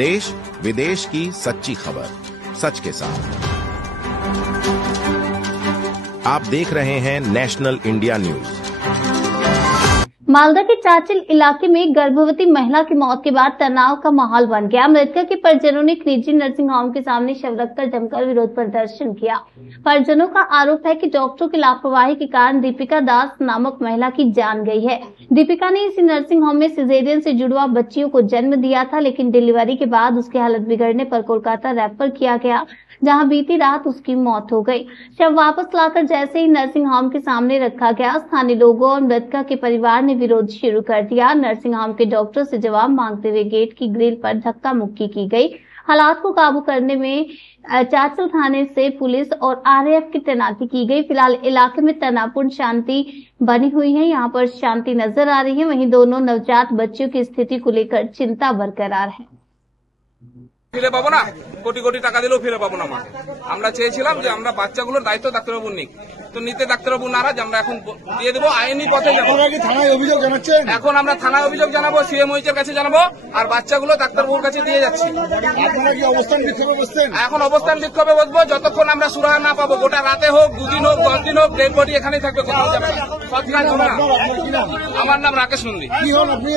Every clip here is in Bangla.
देश विदेश की सच्ची खबर सच के साथ। आप देख रहे हैं नेशनल इंडिया न्यूज। मालदा के चाचिल इलाके में गर्भवती महिला की मौत के बाद तनाव का माहौल बन गया। मृतक के परिजनों ने निजी नर्सिंग होम के सामने शव रखकर जमकर विरोध प्रदर्शन किया। परिजनों का आरोप है कि डॉक्टरों की लापरवाही के कारण दीपिका दास नामक महिला की जान गई है। दीपिका ने इसी नर्सिंग होम में सिजेरियन से जुड़वा बच्चियों को जन्म दिया था, लेकिन डिलीवरी के बाद उसकी हालत बिगड़ने पर कोलकाता रेफर किया गया, जहां बीती रात उसकी मौत हो गई। शव वापस लाकर जैसे ही नर्सिंग होम के सामने रखा गया, स्थानीय लोगों और मृतका के परिवार ने विरोध शुरू कर दिया। नर्सिंग होम के डॉक्टर से जवाब मांगते हुए गेट की ग्रिल पर धक्का मुक्की की गई। हालात को काबू करने में चाचल थाने से पुलिस और आरएएफ की तैनाती की गई। फिलहाल इलाके में तनावपूर्ण शांति बनी हुई है। यहाँ पर शांति नजर आ रही है। वहीं दोनों नवजात बच्चियों की स्थिति को लेकर चिंता बरकरार है। ফিরে পাবো না, কোটি কোটি টাকা দিলেও ফিরে পাবো না। মা আমরা চেয়েছিলাম যে আমরা বাচ্চাগুলোর দায়িত্ব ডাক্তারবাবু নিক, তো নিতে ডাক্তারবাবু নারাজ। আমরা এখন দিয়ে দেবো, আইনি পথে যাবো। থানায় অভিযোগ জানাচ্ছেন? এখন আমরা থানায় অভিযোগ জানাবো, সিএমওইচ এর কাছে জানাবো, আর বাচ্চাগুলো ডাক্তারবাবুর কাছে দিয়ে যাচ্ছি। আপনারা কি অবস্থান বিক্ষোভে বসছেন? এখন অবস্থান বিক্ষোভে বসবো যতক্ষণ আমরা সুরাহা না পাবো। গোটা রাতে হোক, 2 দিন হোক, 10 দিন হোক, ডেড বডি এখানেই থাকবে, কোথাও যাবে না। আমার নাম রাকেশ নন্দী। কি হন আপনি?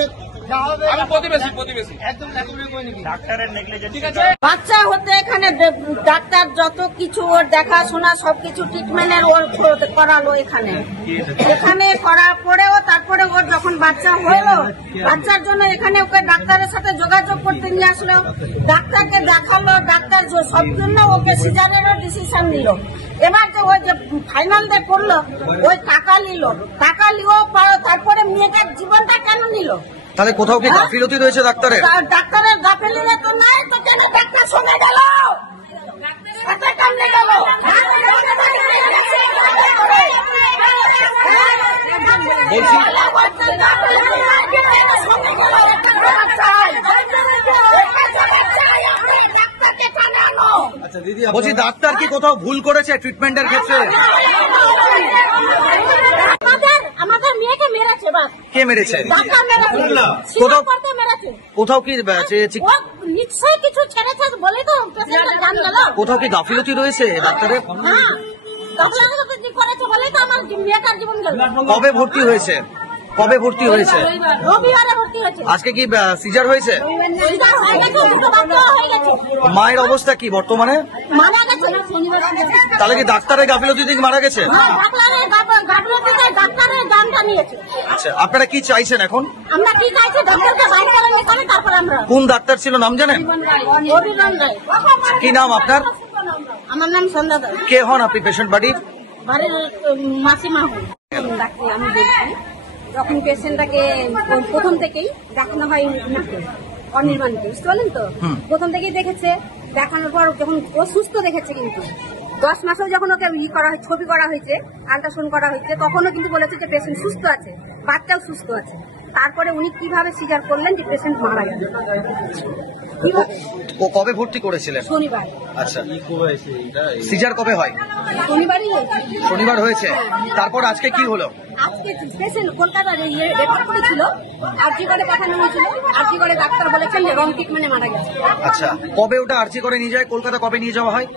আমি প্রতিবেশী। বাচ্চা হতে এখানে ডাক্তার যত কিছু ওর দেখাশোনা সবকিছু ট্রিটমেন্টের ওর করালো এখানে করার পরেও তারপরে ওর যখন বাচ্চা হলো, বাচ্চার জন্য এখানে ওকে ডাক্তারের সাথে যোগাযোগ করতে নিয়ে আসলো, ডাক্তারকে দেখালো, ডাক্তার সব জন্য ওকে সিজারেরও ডিসিশন নিল। এবার যে ওই যে ফাইনাল ডে করলো, ওই টাকা নিও তারপরে মেয়েটার জীবনটা কেন নিল? তাহলে কোথাও কি গাফিলতি রয়েছে ডাক্তারের? ডাক্তারের গাফিলতি তো নাই, তো কেন ডাক্তার সঙ্গে গেল? আচ্ছা দিদি, বলছি ডাক্তার কি কোথাও ভুল করেছে ট্রিটমেন্টের ক্ষেত্রে? আমাদের মেয়েকে মেরেছে। কে মেরেছে? কোথাও কি নিশ্চয়ই কিছু ছেড়েছে বলে তো জান গেল। কোথাও কি গাফিলতি রয়েছে ডাক্তারের? করেছে বলে তো আমার মেয়েটার জীবন গেল। কবে ভর্তি হয়েছে? রবিবারে ভর্তি হয়েছে। আজকে কি সিজার হয়েছে? মায়ের অবস্থা কি বর্তমানে? মারা গেছে। তাহলে কি ডাক্তারের গাফিলতি থেকে মারা গেছে? ডাক্তারের দামটা নিয়েছে। আচ্ছা, আপনারা কি চাইছেন এখন? আমরা কি চাইছি, ডাক্তারকে বাইরে করে তারপর আমরা। কোন ডাক্তার ছিল নাম জানেন? অভিমান রায়। কি নাম আপনার? আমার নাম সন্ধ্যা দাস। কে হন আপনি পেশেন্ট বাড়ির? বাড়ির মাসিমা হন। আমি বলছি যখন পেশেন্টটাকে প্রথম থেকেই দেখানো হয় অনির্বাণকে, বুঝতে পারলেন তো? প্রথম থেকেই দেখেছে, দেখানোর পর যখন ও সুস্থ দেখেছে, কিন্তু 10 মাসেও যখন ওকে ছবি করা হয়েছে, আল্ট্রাসাউন্ড করা হয়েছে, তখনও কিন্তু বলেছে যে পেশেন্ট সুস্থ আছে, বাচ্চাও সুস্থ আছে। তারপরে উনি কিভাবে স্বীকার করলেন যে পেশেন্ট মারা গেল? কবে ভর্তি করেছিলেন? শনিবার। আচ্ছা, সিজার কবে হয়? শনিবার হয়েছে। তারপর আজকে কি হলো? আজকে পেশেন্ট কলকাতার রেফার করেছিল, আরজি করে পাঠানো হয়েছিল। আরজি করে ডাক্তার বলেছেন যে রং ট্রিটমেন্টে মারা গেছে। আচ্ছা, কবে ওটা আরজি করে নিয়ে যায়? কলকাতা কবে নিয়ে যাওয়া হয়?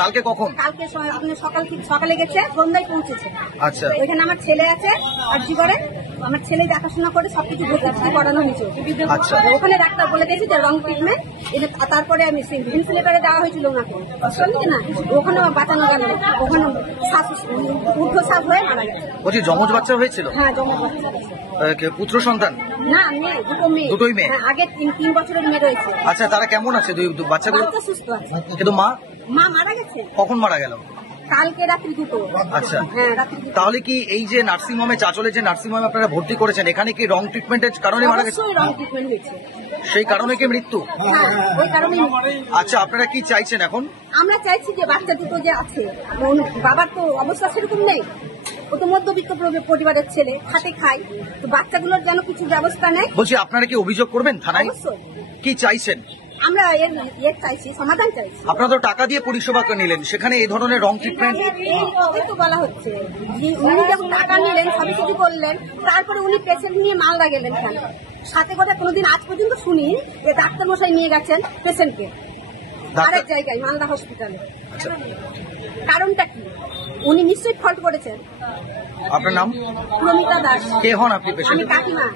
কালকে কখন? কালকে আপনি সকালে গেছে, সন্ধ্যায় পৌঁছেছে। আচ্ছা, ওইখানে আমার ছেলে আছে আরজি করে, আমার ছেলে দেখাশোনা করে সবকিছু করানো হয়েছে। আচ্ছা, ওখানে ডাক্তার বলে গেছে যে রং ট্রিটমেন্ট। তারপরে আমি ভেন্টিলেটারে দেওয়া হয়েছিল ওনাকে, বুঝলেন না? ওখানে বাঁচানো গেল, ওখানে ঊর্ধ্বশ্বাস হয়ে মারা গেছে। বলছি জমজ বাচ্চা হয়েছিল? হ্যাঁ, জমজ বাচ্চা। পুত্র সন্তান? না, মেয়ে, দুটোই মেয়ে। আগে 3 বছরের মেয়ে রয়েছে। আচ্ছা, তারা কেমন আছে বাচ্চাগুলো? সুস্থ আছে, কিন্তু মা মারা গেছে। কখন মারা গেল? কালকে রাত্রি 2টো। আচ্ছা, হ্যাঁ রাত্রি। তাহলে কি এই যে নার্সিং হোমে, চাচলে যে নার্সিং হোমে আপনারা ভর্তি করেছেন, এখানে কি রং ট্রিটমেন্টের কারণে মারা গেছে? রং ট্রিটমেন্ট হয়েছে, সেই কারণে কি মৃত্যু? হ্যাঁ, ওই কারণে। আচ্ছা, আপনারা কি চাইছেন এখন? আমরা চাইছি যে বাচ্চা দুটো যে আছে, বাবার তো অবস্থা সেরকম নেই, ও তো মধ্যবিত্ত পরিবারের ছেলে, খাতে খায়, তো বাচ্চাগুলোর যেন কিছু ব্যবস্থা নেই। বলছি, আপনারা কি অভিযোগ করবেন থানায়? কি চাইছেন? আমরা এর চাইছি, সমাধান চাইছি। আপনারা তো টাকা দিয়ে পরিষেবা নিলেন, সেখানে এই ধরনের রং ট্রিটমেন্ট তো বলা হচ্ছে। উনি যখন টাকা নিলেন, সবকিছু করলেন, তারপরে উনি পেশেন্ট নিয়ে মালদা গেলেন। সাথে করে কোনোদিন আজ পর্যন্ত শুনি যে ডাক্তার মশাই নিয়ে গেছেন পেশেন্টকে আরেক জায়গায় মালদা হসপিটালে। কারণটা কি? উনি নিশ্চয়ই ফল্ট করেছেন। আপনার নাম? প্রমিতা দাস। কে হন আপনি? আমি কাকিমা।